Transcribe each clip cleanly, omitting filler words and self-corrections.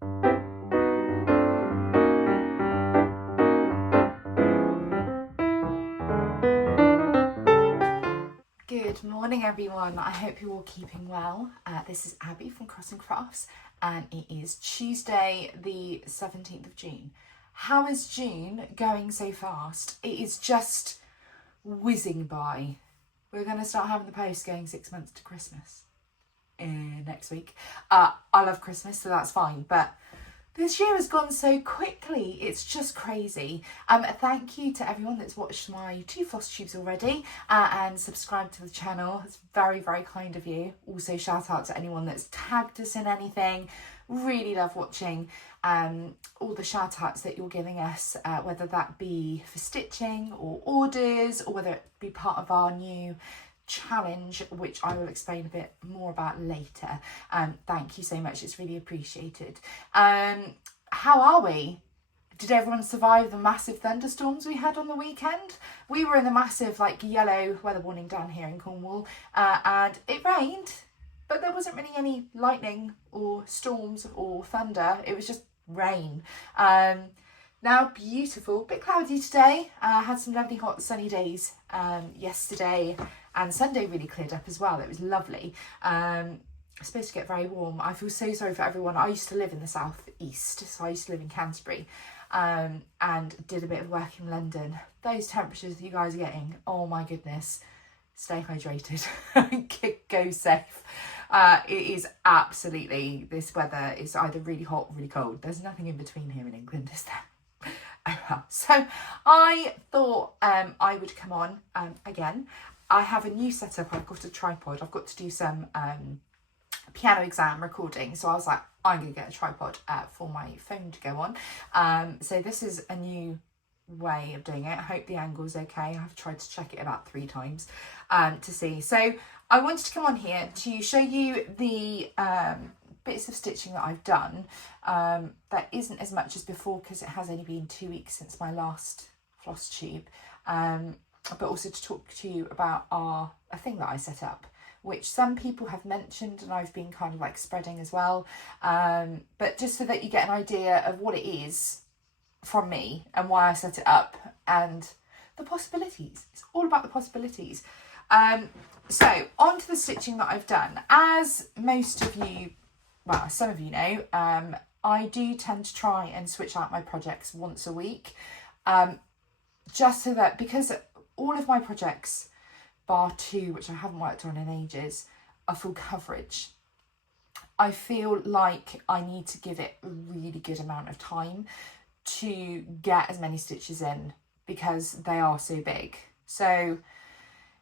Good morning everyone, I hope you're all keeping well. This is Abby from Cross and Crafts and it is Tuesday the 17th of June. How is June going so fast? It is just whizzing by. We're going to start having the post going 6 months to Christmas next week. I love Christmas, so that's fine, but this year has gone so quickly, it's just crazy. Thank you to everyone that's watched my 2 Flosstubes already and subscribed to the channel. It's very, very kind of you. Also shout out to anyone that's tagged us in anything. Really love watching all the shout outs that you're giving us, whether that be for stitching or orders or whether it be part of our new challenge, which I will explain a bit more about later. Thank you so much, it's really appreciated. How are we? Did everyone survive the massive thunderstorms we had on the weekend? We were in the massive yellow weather warning down here in Cornwall, and it rained, but there wasn't really any lightning or storms or thunder. It was just rain. Now beautiful, bit cloudy today. Had some lovely hot sunny days yesterday, and Sunday really cleared up as well. It was lovely. It's supposed to get very warm. I feel so sorry for everyone. I used to live in the southeast, so I used to live in Canterbury, and did a bit of work in London. Those temperatures that you guys are getting, oh my goodness. Stay hydrated, go safe. It is absolutely, this weather is either really hot or really cold. There's nothing in between here in England, is there? Oh well. So I thought I would come on again. I have a new setup. I've got a tripod. I've got to do some piano exam recording. So I was like, I'm going to get a tripod for my phone to go on. So this is a new way of doing it. I hope the angle's okay. I've tried to check it about 3 times to see. So I wanted to come on here to show you the bits of stitching that I've done. That isn't as much as before because it has only been 2 weeks since my last Flosstube. But also to talk to you about a thing that I set up, which some people have mentioned and I've been kind of spreading as well. But just so that you get an idea of what it is from me and why I set it up and the possibilities. It's all about the possibilities. So on to the stitching that I've done. As most of you, well, some of you know, I do tend to try and switch out my projects once a week, just so that, because all of my projects, bar 2, which I haven't worked on in ages, are full coverage. I feel like I need to give it a really good amount of time to get as many stitches in because they are so big. So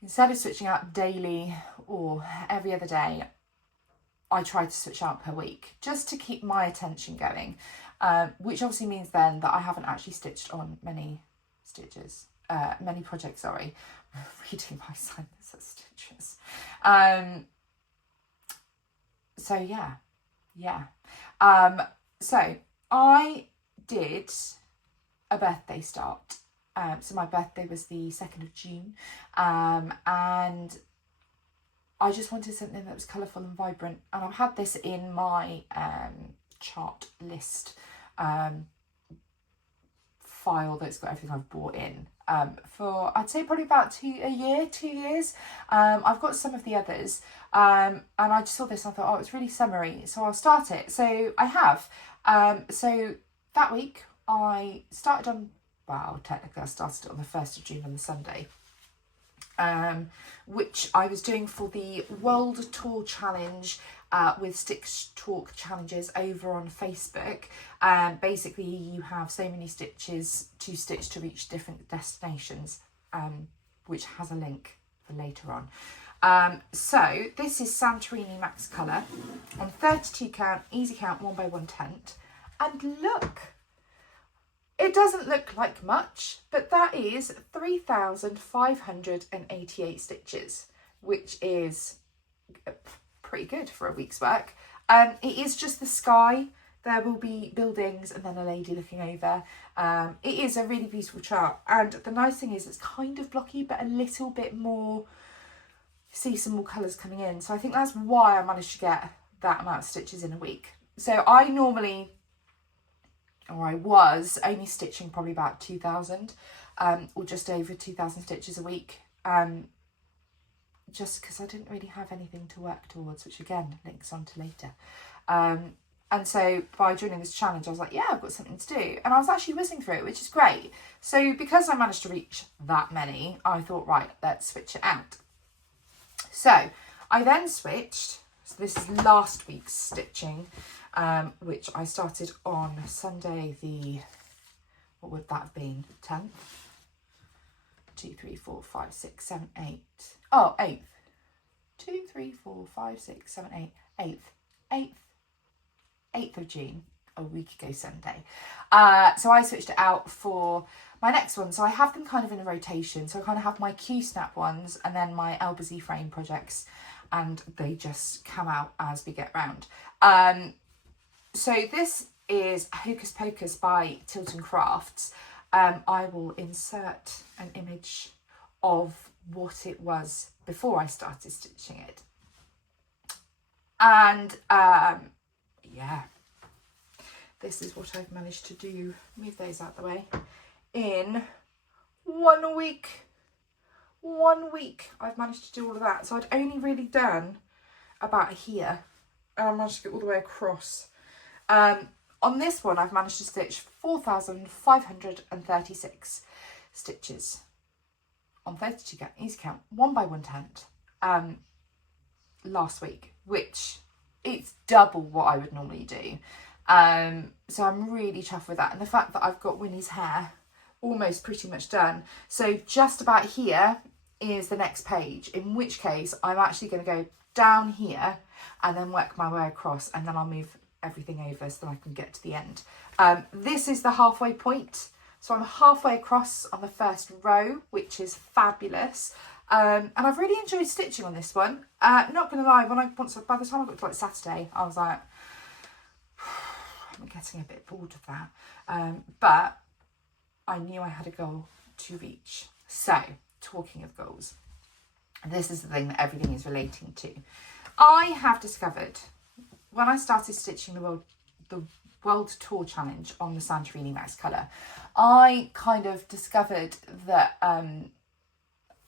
instead of switching out daily or every other day, I try to switch out per week just to keep my attention going, which obviously means then that I haven't actually stitched on many projects, sorry. I'm reading my sign that says stitches. So yeah. So I did a birthday start. So my birthday was the 2nd of June, and I just wanted something that was colourful and vibrant, and I've had this in my chart list file that's got everything I've bought in for, I'd say, probably about 2 years. I've got some of the others, and I just saw this and I thought, oh, it's really summery, so I'll start it. So I have. So that week I started on, well, technically I started on the 1st of June on the Sunday, which I was doing for the World Tour Challenge with Stitch Talk challenges over on Facebook. Basically you have so many stitches to stitch to reach different destinations, which has a link for later on. So this is Santorini Max Colour on 32 count, easy count, 1x1/10. And look, it doesn't look like much, but that is 3,588 stitches, which is pretty good for a week's work. It is just the sky. There will be buildings and then a lady looking over. It is a really beautiful chart, and the nice thing is it's kind of blocky but a little bit more, see some more colours coming in. So I think that's why I managed to get that amount of stitches in a week. So I normally or I was only stitching probably about 2,000 or just over 2,000 stitches a week, just because I didn't really have anything to work towards, which again links on to later. And so by joining this challenge, I was like, yeah, I've got something to do. And I was actually whizzing through it, which is great. So because I managed to reach that many, I thought, right, let's switch it out. So I then switched. So this is last week's stitching, which I started on Sunday the, what would that have been, 10th? 2, 3, 4, 5, 6, 7, 8. Oh, 8th. 2, 3, 4, 5, 6, 7, 8. 8th of June, a week ago Sunday. So I switched it out for my next one. So I have them kind of in a rotation. So I kind of have my Q-snap ones and then my Elba Z-frame projects, and they just come out as we get round. So this is Hocus Pocus by Tilton Crafts. I will insert an image of what it was before I started stitching it. And yeah, this is what I've managed to do. Move those out the way. In 1 week. 1 week I've managed to do all of that. So I'd only really done about here, and I managed to get all the way across. On this one I've managed to stitch 4,536 stitches on 32 easy count, 1 by 1/10, last week, which it's double what I would normally do. So I'm really chuffed with that, and the fact that I've got Winnie's hair almost pretty much done. So just about here is the next page, in which case I'm actually going to go down here and then work my way across, and then I'll move everything over so that I can get to the end. This is the halfway point, so I'm halfway across on the first row, which is fabulous. And I've really enjoyed stitching on this one. Not gonna lie, by the time I got to like Saturday, I was like, I'm getting a bit bored of that. But I knew I had a goal to reach. So, talking of goals, this is the thing that everything is relating to. I have discovered, when I started stitching the World Tour Challenge on the Santorini mouse colour, I kind of discovered that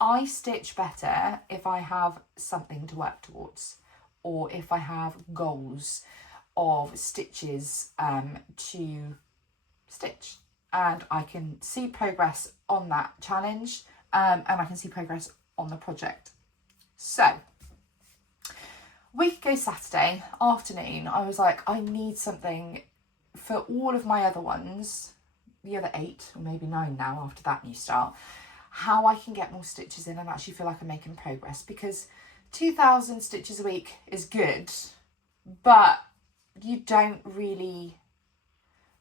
I stitch better if I have something to work towards, or if I have goals of stitches to stitch, and I can see progress on that challenge, and I can see progress on the project. So a week ago Saturday afternoon, I was like, I need something for all of my other ones, the other 8 or maybe 9 now after that new start, how I can get more stitches in and actually feel like I'm making progress, because 2,000 stitches a week is good, but you don't really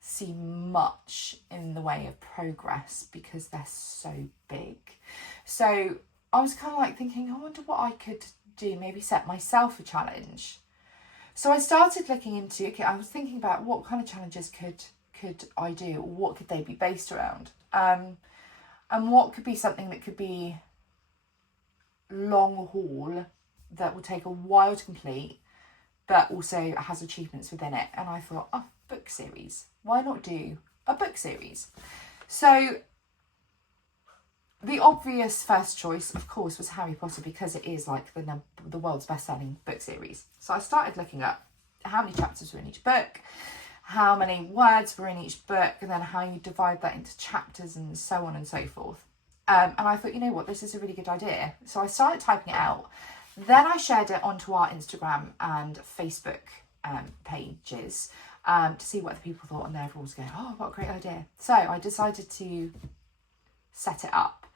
see much in the way of progress because they're so big. So I was kind of like thinking, I wonder what I could do, maybe set myself a challenge. So I started looking into, okay, I was thinking about what kind of challenges could I do, or what could they be based around, and what could be something that could be long haul, that will take a while to complete, but also has achievements within it. And I thought, oh, book series. Why not do a book series? So the obvious first choice, of course, was Harry Potter, because it is like the world's best-selling book series. So I started looking up how many chapters were in each book, how many words were in each book, and then how you divide that into chapters and so on and so forth. And I thought, you know what, this is a really good idea. So I started typing it out. Then I shared it onto our Instagram and Facebook pages to see what the people thought, and everyone was going, oh, what a great idea. So I decided to set it up.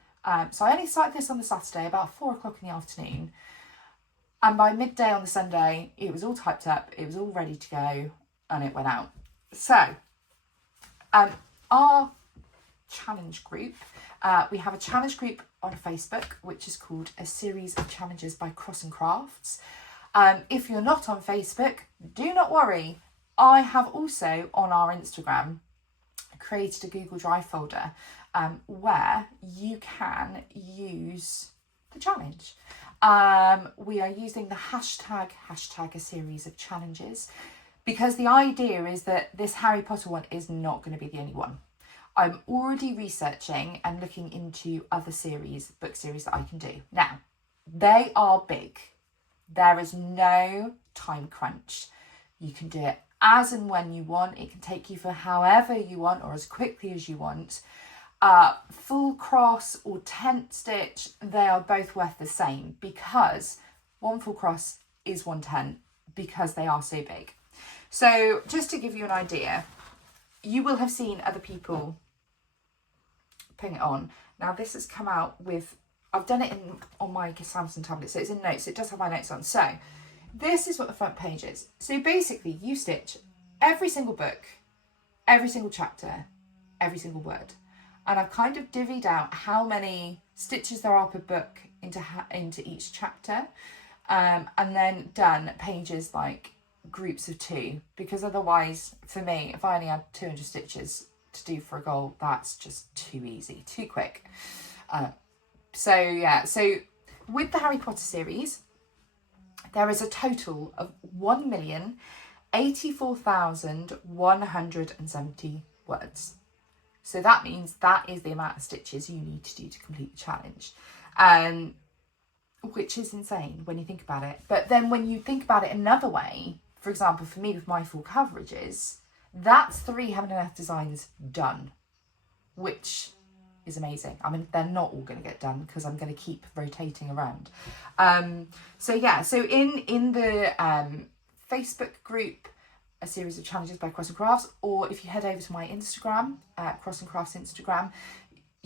So I only started this on the Saturday, about 4 o'clock in the afternoon. And by midday on the Sunday, it was all typed up, it was all ready to go, and it went out. So our challenge group, we have a challenge group on Facebook, which is called A Series of Challenges by Cross and Crafts. If you're not on Facebook, do not worry. I have also on our Instagram created a Google Drive folder where you can use the challenge. We are using the hashtag A Series of Challenges, because the idea is that this Harry Potter one is not going to be the only one. I'm already researching and looking into other series, book series that I can do. Now, they are big. There is no time crunch. You can do it as and when you want. It can take you for however you want or as quickly as you want. Full cross or tent stitch, they are both worth the same, because one full cross is one tent, because they are so big. So just to give you an idea, you will have seen other people putting it on. Now this has come out with, I've done it on my Samsung tablet, so it's in notes. It does have my notes on. So this is what the front page is. So basically you stitch every single book, every single chapter, every single word. And I've kind of divvied out how many stitches there are per book into each chapter. And then done pages like groups of 2, because otherwise for me, if I only had 200 stitches to do for a goal, that's just too easy, too quick. So with the Harry Potter series, there is a total of 1,084,170 words. So that means that is the amount of stitches you need to do to complete the challenge. Which is insane when you think about it. But then when you think about it another way, for example, for me with my full coverages, that's 3 Heaven and Earth designs done, which is amazing. I mean, they're not all going to get done because I'm going to keep rotating around. So in the Facebook group, a series of challenges by Cross and Crafts, or if you head over to my Instagram, Cross and Crafts Instagram,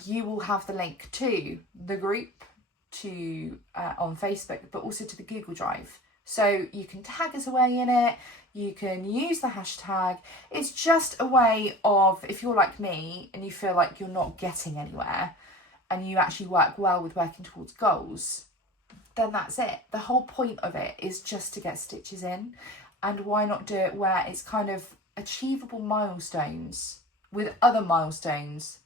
you will have the link to the group, to on Facebook, but also to the Google Drive. So you can tag us away in it, you can use the hashtag. It's just a way of, if you're like me and you feel like you're not getting anywhere and you actually work well with working towards goals, then that's it. The whole point of it is just to get stitches in. And why not do it where it's kind of achievable milestones with other milestones,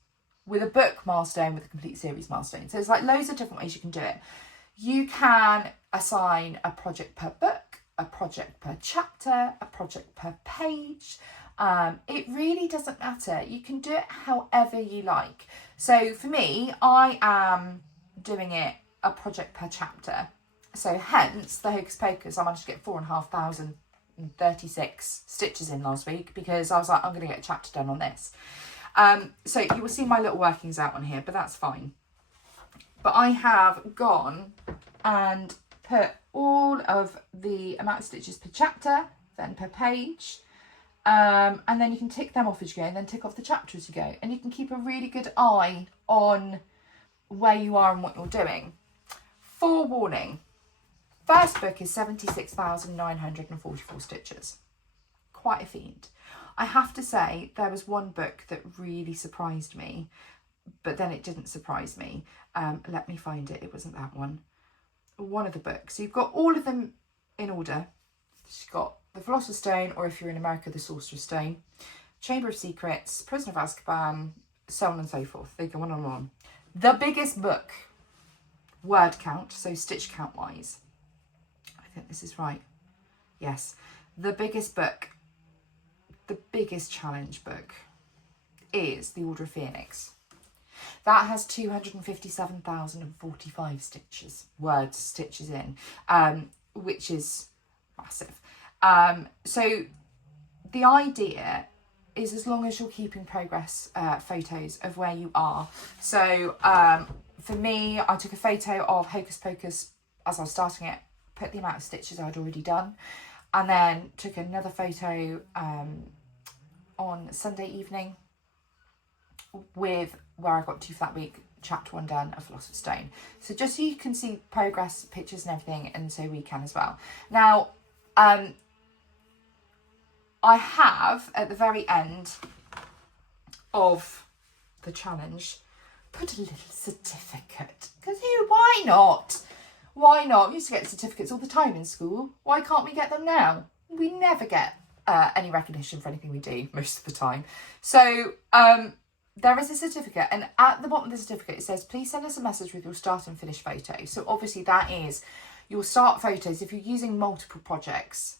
with a book milestone, with a complete series milestone. So it's like loads of different ways you can do it. You can assign a project per book, a project per chapter, a project per page. It really doesn't matter. You can do it however you like. So for me, I am doing it a project per chapter. So hence the Hocus Pocus, I managed to get 4,536 stitches in last week, because I was like, I'm going to get a chapter done on this. So you will see my little workings out on here, but that's fine. But I have gone and put all of the amount of stitches per chapter, then per page, and then you can tick them off as you go, and then tick off the chapter as you go, and you can keep a really good eye on where you are and what you're doing. Forewarning, first book is 76,944 stitches. Quite a feat. I have to say, there was one book that really surprised me, but then it didn't surprise me. Let me find it. It wasn't that one. One of the books. So you've got all of them in order. You've got the Philosopher's Stone, or if you're in America, the Sorcerer's Stone, Chamber of Secrets, Prisoner of Azkaban, so on and so forth. They go on and on. The biggest book, word count, so stitch count wise, I think this is right. Yes. The biggest book, the biggest challenge book, is The Order of Phoenix. That has 257,045 stitches in, which is massive. So the idea is, as long as you're keeping progress photos of where you are. So for me, I took a photo of Hocus Pocus as I was starting it, put the amount of stitches I'd already done, and then took another photo on Sunday evening with where I got to for that week, chapter 1 done of Philosopher's Stone. So just so you can see progress pictures and everything, and so we can as well. Now, I have, at the very end of the challenge, put a little certificate. Because why not? Why not? We used to get certificates all the time in school. Why can't we get them now? We never get any recognition for anything we do most of the time. So there is a certificate, and at the bottom of the certificate it says, please send us a message with your start and finish photo. So obviously that is your start photos. If you're using multiple projects,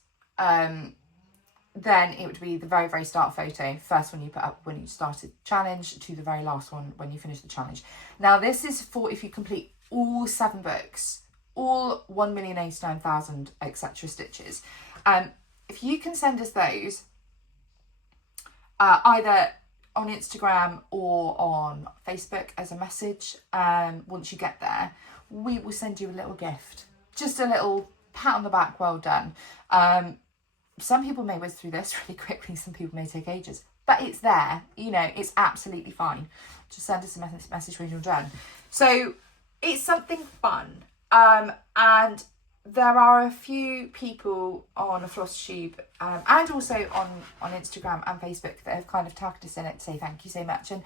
then it would be the very, very start photo, first one you put up when you started the challenge, to the very last one when you finish the challenge. Now, this is for if you complete all 7 books, all 1,089,000 etc. stitches. If you can send us those, either on Instagram or on Facebook as a message, once you get there, we will send you a little gift. Just a little pat on the back, well done. Some people may whiz through this really quickly, some people may take ages, but it's there, you know, it's absolutely fine. Just send us a message when you're done. So it's something fun. And there are a few people on a Flosstube and also on Instagram and Facebook that have kind of tagged us in it to say thank you so much. And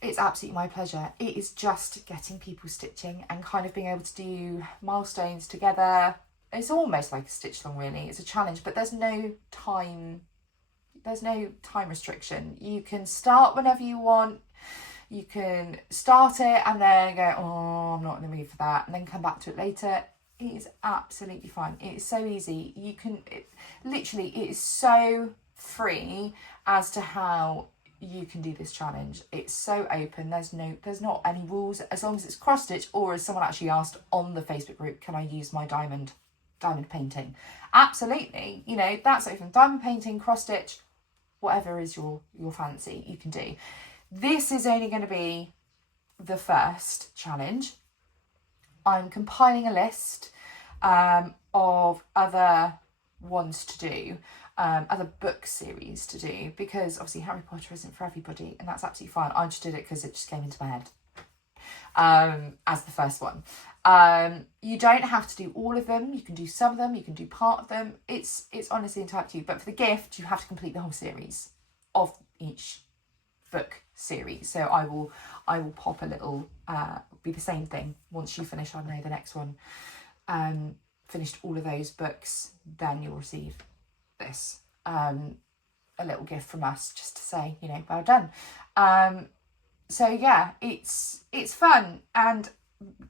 it's absolutely my pleasure. It is just getting people stitching and kind of being able to do milestones together. It's almost like a stitch along, really. It's a challenge, but there's no time restriction. You can start whenever you want. You can start it and then go, oh, I'm not in the mood for that, and then come back to it later. It is absolutely fine. It is so easy. You can, literally, it is so free as to how you can do this challenge. It's so open. There's not any rules, as long as it's cross stitch, or as someone actually asked on the Facebook group, can I use my diamond painting? Absolutely, you know, that's open. Diamond painting, cross stitch, whatever is your fancy, you can do. This is only going to be the first challenge. I'm compiling a list of other ones to do, other book series to do, because obviously Harry Potter isn't for everybody, and that's absolutely fine. I just did it because it just came into my head as the first one. You don't have to do all of them. You can do some of them, you can do part of them. It's honestly entirely up to you. But for the gift, you have to complete the whole series of each book series. So I will pop a little, be the same thing. Once you finish, I don't know, the next one, finished all of those books, then you'll receive this, a little gift from us, just to say, you know, well done. So yeah, it's fun, and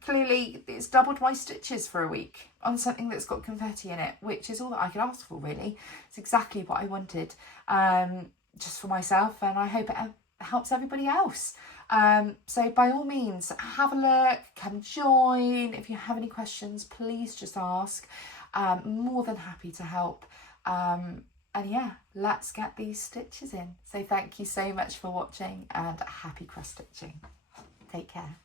clearly it's doubled my stitches for a week on something that's got confetti in it, which is all that I could ask for, really. It's exactly what I wanted, just for myself, and I hope it helps everybody else. So by all means, have a look, come join. If you have any questions, please just ask. More than happy to help. And yeah, let's get these stitches in. So thank you so much for watching, and happy cross stitching. Take care.